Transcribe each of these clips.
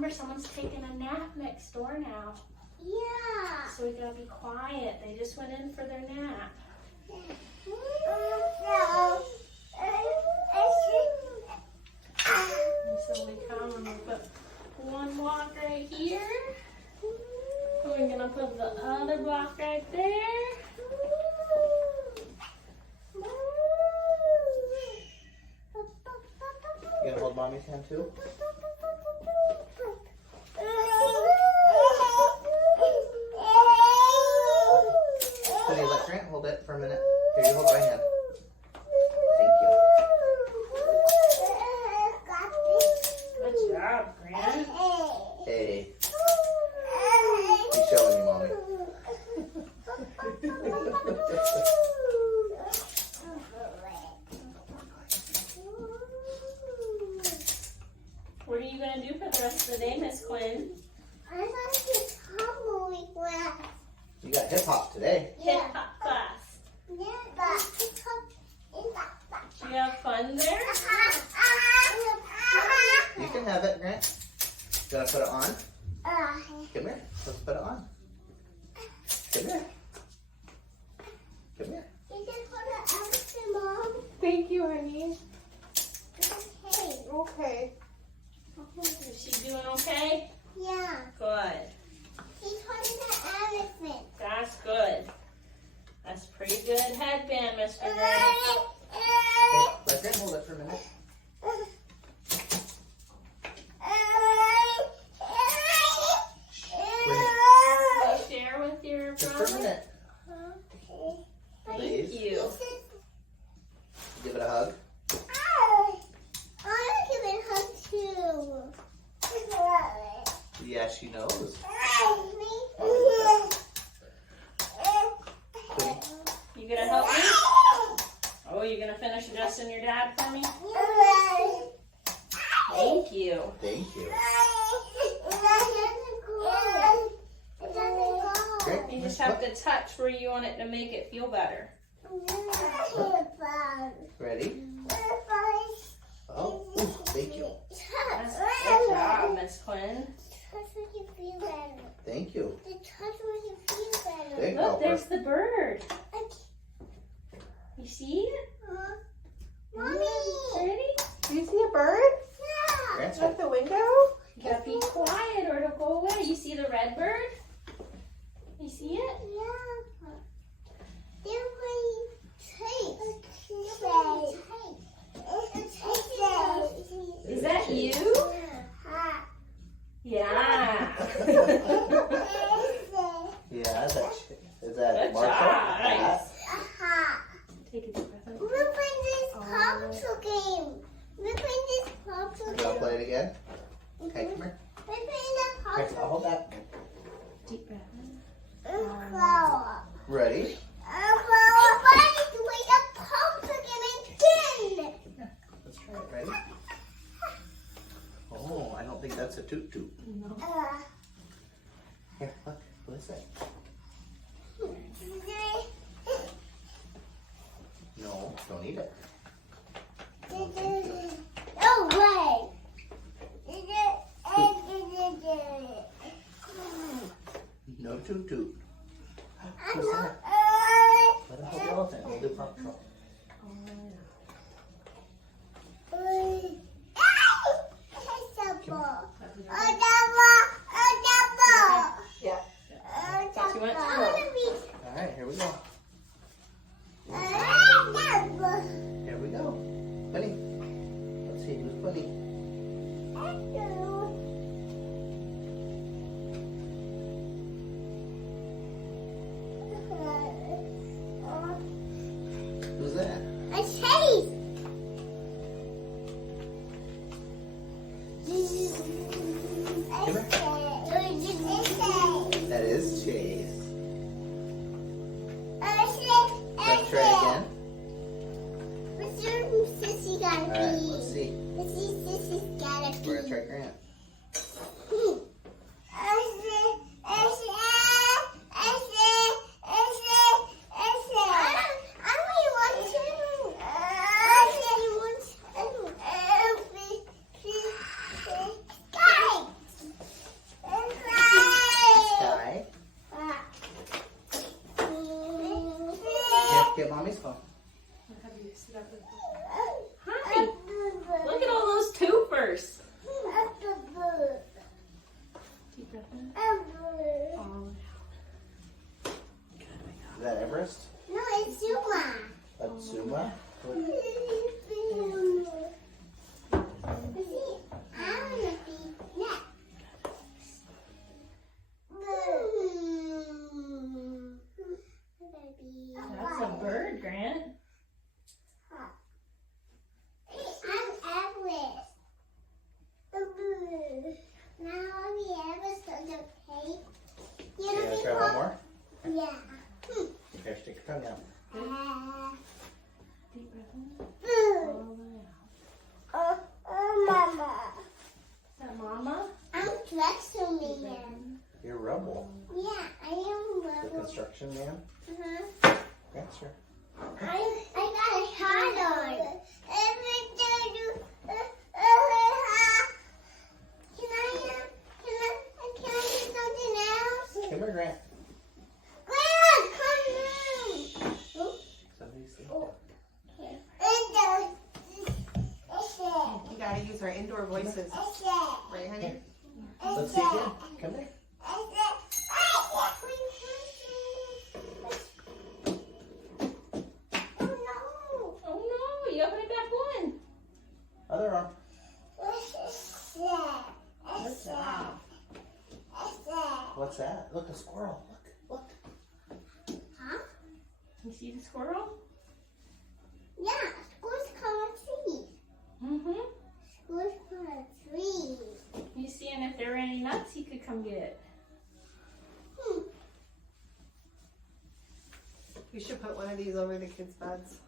remember someone's taking a nap next door now. Yeah. So we gotta be quiet. They just went in for their nap. And so we come and we put one block right here. And we're gonna put the other block right there. You gonna hold mommy's hand too? Honey, let Grant hold it for a minute. Here, you hold my hand. Thank you. Good job, Grant. Hey. He's showing you, mommy. What are you gonna do for the rest of the day, Miss Quinn? You got hip hop today. Hip hop class. Do you have fun there? You can have it, Grant. You wanna put it on? Come here. Let's put it on. Come here. Come here. Thank you, honey. Okay. Is she doing okay? Yeah. Good. He's holding the elephant. That's good. That's pretty good headband, Mr. Grant. Hey, let Grant hold it for a minute. Share with your Just for a brother. minute. Thank Please. you. Give it a hug. I want to give it a hug too. Yeah, she knows. You gonna help me? Oh, you gonna finish adjusting your dad for me? Thank you. Thank you. Great. You just have to touch where you want it to make it feel better. Ready? Oh, ooh, thank you. That's good job, Miss Quinn. Thank you. better. There you go. Look, there's the bird. You see it? Mommy! Pretty? Do you see a bird Grant's at the window? You gotta be quiet or it'll go away. You see the red bird? You see it? Yeah. They're playing tape. Is that you? Yeah. Yeah, is that Good Marshall? job. Nice. Take a deep breath in. We're playing this puzzle game. We're playing this puzzle You wanna play game. it again? Okay, come here. We're playing the Here, puzzle I'll hold that. Deep breath in. Ready? Everybody's doing the puzzle game again. Let's try it. Ready? Oh, I don't think that's a toot toot. No. Here, look. What is that? No, don't eat it. No way. No toot toot. What's that? Let it hold the elephant. We'll do Paw Patrol. Yeah. Thought you went to All right, here we go. Here we go. Bunny. Let's see who's Bunny. Who's that? A chase. Come here. That is Chase. Let's try it again. Sissy gotta All right, let's see. Sissy's gotta We're gonna try Grant. we ever start the cake? You Okay, know, let's try one more. yeah. Okay, stick your tongue out. Deep breath in. Boo. All the way out. Mama. Is that Mama? I'm dressing man. You're rubble. Yeah, I am The rebel. construction man. Uh-huh. Yeah, sure. I got a hat on. Can I do something else? Come here, Grant. Grant, come here. Somebody's sleeping. You gotta use our indoor voices. Right, honey? Let's see again. Come here. Oh no, you open it back one. Other arm. Good job. What's that? Look, a squirrel. Look. You see the squirrel? Yeah, school's called trees. Mm-hmm. School's called trees. You seeing if there are any nuts you could come get? We should put one of these over the kids' beds.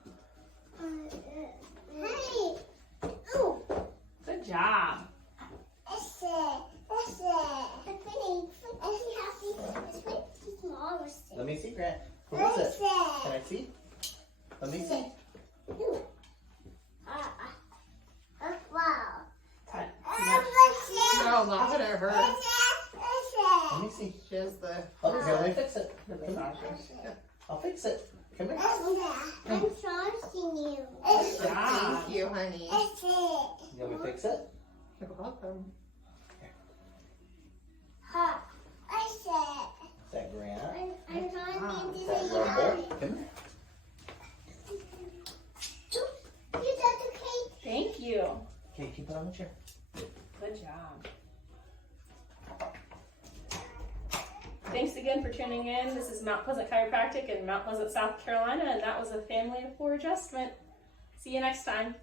Hey. Ooh. Good job. It's pretty small. Let me see, Grant. Who is it? Can I see? Let me see. Wow. No, not at her. Let me see. She has the Oh, here, let me fix it. massages. I'll fix it. Come here. I'm trusting you. Thank you, honey. You want me to fix it? You're welcome. Is that Grant? I'm trying Is that Rubble? Come here. You got the cake? Thank you. Okay, keep it on the chair. Good job. Thanks again for tuning in. This is Mount Pleasant Chiropractic in Mount Pleasant, South Carolina, and that was a family of 4 adjustment. See you next time.